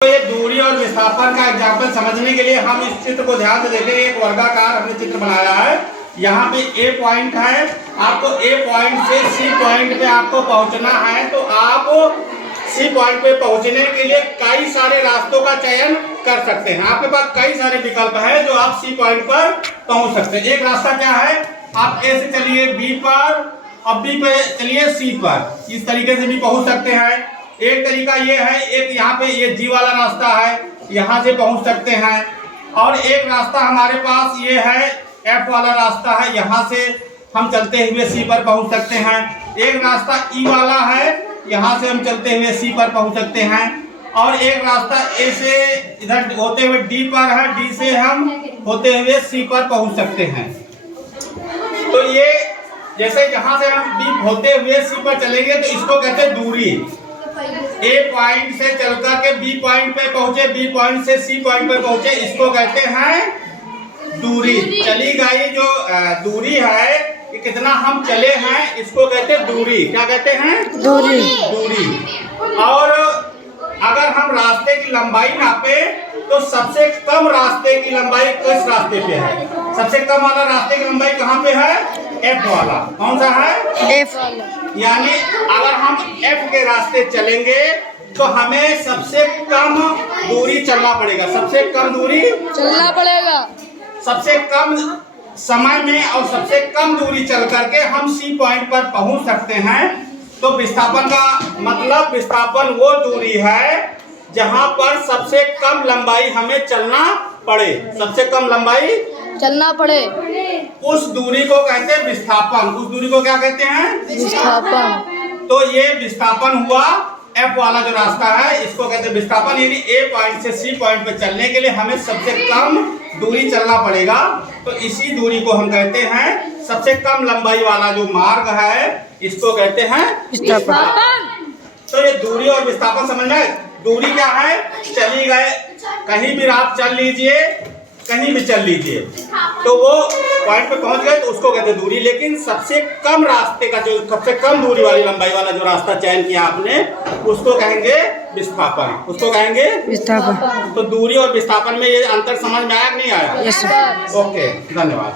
तो ये दूरी और विस्थापन का एग्जाम्पल समझने के लिए हम इस चित्र को ध्यान से देखें। एक वर्गाकार हमने चित्र बनाया है। यहाँ पे ए पॉइंट है, आपको ए पॉइंट से सी पॉइंट पे आपको पहुंचना है। तो आप सी पॉइंट पे पहुंचने के लिए कई सारे रास्तों का चयन कर सकते हैं। आपके पास कई सारे विकल्प है जो आप सी पॉइंट पर पहुंच सकते हैं। एक रास्ता क्या है, आप ए से चलिए बी पर, अब बी पे चलिए सी पर, इस तरीके से भी पहुंच सकते हैं। एक तरीका ये है, एक यहाँ पे ये जी वाला रास्ता है, यहाँ से पहुंच सकते हैं। और एक रास्ता हमारे पास ये है एफ वाला रास्ता है, यहाँ से हम चलते हुए सी पर पहुंच सकते हैं। एक रास्ता ई वाला है, यहाँ से हम चलते हुए सी पर पहुंच सकते हैं। और एक रास्ता ए से इधर होते हुए डी पर है, डी से हम होते हुए सी पर पहुंच सकते हैं। तो ये जैसे यहाँ से हम डी होते हुए सी पर चलेंगे तो इसको कहते हैं दूरी। ए पॉइंट से चलकर के बी पॉइंट पे पहुंचे, बी पॉइंट से सी पॉइंट पे पहुंचे, इसको कहते हैं दूरी। चली गई जो दूरी है, कि कितना हम चले हैं, इसको कहते हैं दूरी। क्या कहते हैं? दूरी। दूरी। और अगर हम रास्ते की लंबाई नापे तो सबसे कम रास्ते की लंबाई किस रास्ते पे है? सबसे कम वाला रास्ते की लंबाई कहाँ पे है? एफ वाला। कौन सा है? एफ। यानी अगर हम एफ के रास्ते चलेंगे तो हमें सबसे कम दूरी चलना पड़ेगा। सबसे कम दूरी चलना पड़ेगा, सबसे कम समय में और सबसे कम दूरी चल करके हम सी पॉइंट पर पहुंच सकते हैं। तो विस्थापन का मतलब, विस्थापन वो दूरी है जहां पर सबसे कम लंबाई हमें चलना पड़े। सबसे कम लंबाई चलना पड़े, उस दूरी को कहते हैं विस्थापन। उस दूरी को क्या कहते हैं? विस्थापन। तो ये विस्थापन हुआ एफ वाला जो रास्ता है, इसको कहते हैं विस्थापन। यानी ए पॉइंट से सी पॉइंट पे चलने के लिए हमें सबसे कम दूरी चलना पड़ेगा। तो इसी दूरी को हम कहते हैं, सबसे कम लंबाई वाला जो मार्ग है, इसको कहते हैं विस्थापन। तो ये दूरी और विस्थापन समझ में। दूरी क्या है? चली गए, कहीं भी आप चल लीजिए, कहीं भी चल लीजिए, तो वो पॉइंट पे पहुंच गए तो उसको कहते हैं दूरी। लेकिन सबसे कम रास्ते का जो सबसे कम दूरी वाली लंबाई वाला जो रास्ता चयन किया आपने, उसको कहेंगे विस्थापन। उसको कहेंगे विस्थापन। तो दूरी और विस्थापन में ये अंतर समझ में आया कि नहीं आया? Yes sir. ओके, धन्यवाद।